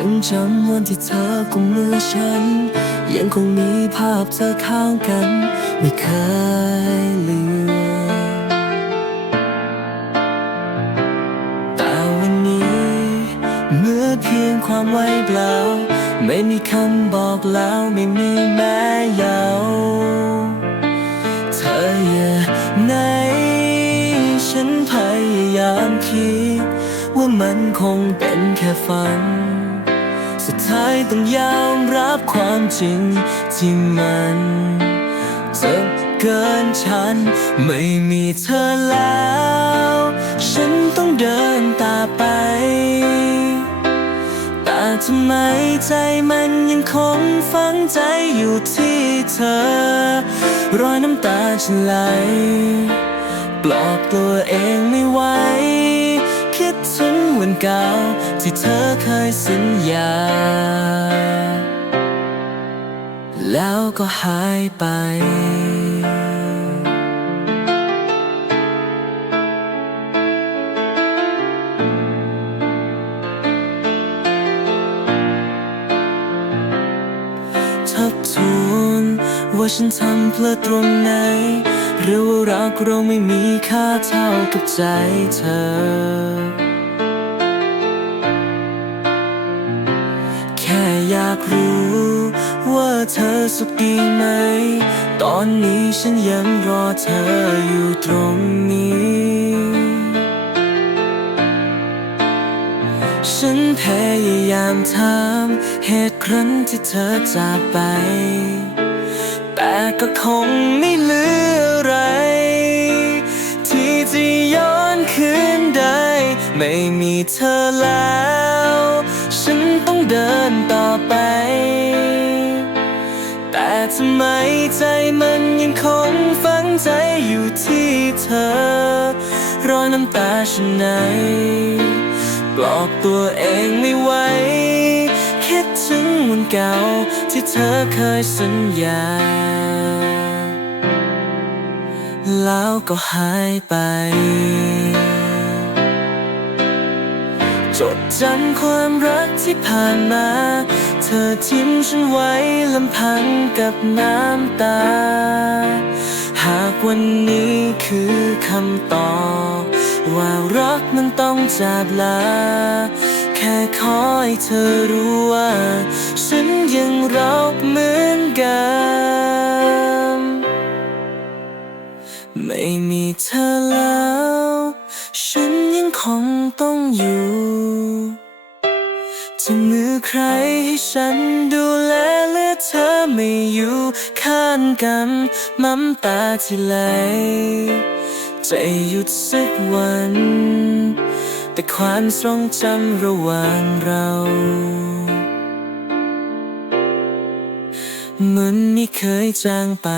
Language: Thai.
ยังจำวันที่เธอกุมมือฉัน ยังคงมีภาพเธอข้างกัน ไม่เคยลืมแต่วันนี้เมื่อเพียงความไว้เปล่า ไม่มีคำบอกแล้วไม่มีแม้ยาวเธออย่าไหน ฉันพยายามคิดว่ามันคงเป็นแค่ฝัน สุดท้ายต้องยอมรับความจริงที่มันจะเกินฉัน ไม่มีเธอแล้ว ฉันต้องเดินตาไป แต่ทำไมใจมันยังคงฝังใจอยู่ที่เธอ รอยน้ำตาฉันไหลปลอบตัวเองไม่ไหว คิดถึงวันเก่าที่เธอ เคยสัญญา แล้วก็หายไปทบทวนว่าฉันทำเพลอตรงไหน หรือว่ารักเราไม่มีค่าเท่ากับใจเธอากรู้ ว่าเธอสุขดีไหม ตอนนี้ฉันยังรอเธออยู่ตรงนี้ ฉันพยายามถามเหตุครั้นที่เธอจากไป แต่ก็คงไม่เหลืออะไร ที่จะย้อนคืนได้ ไม่มีเธอแล้ว ฉัน เดินต่อไป แต่ทำไมใจมันยังคงฝังใจอยู่ที่เธอ รอยน้ำตาฉันไหนปลอบตัวเองไม่ไหวคิดถึงวันเก่าที่เธอเคยสัญญา แล้วก็หายไป จดจำความรักที่ผ่านมา เธอทิ้งฉันไว้ลำพังกับน้ำตา หากวันนี้คือคำตอบ ว่ารักมันต้องจากลา แค่ขอให้เธอรู้ว่า ฉันยังรักเหมือนกันไม่มีเธอแล้ว ฉัน คงต้องอยู่ จะมือใครให้ฉันดูแลเหลือเธอไม่อยู่ข้างกันน้ำตาที่ไหลจะหยุดสักวัน แต่ความทรงจำระหว่างเราเหมือนไม่เคยจางไป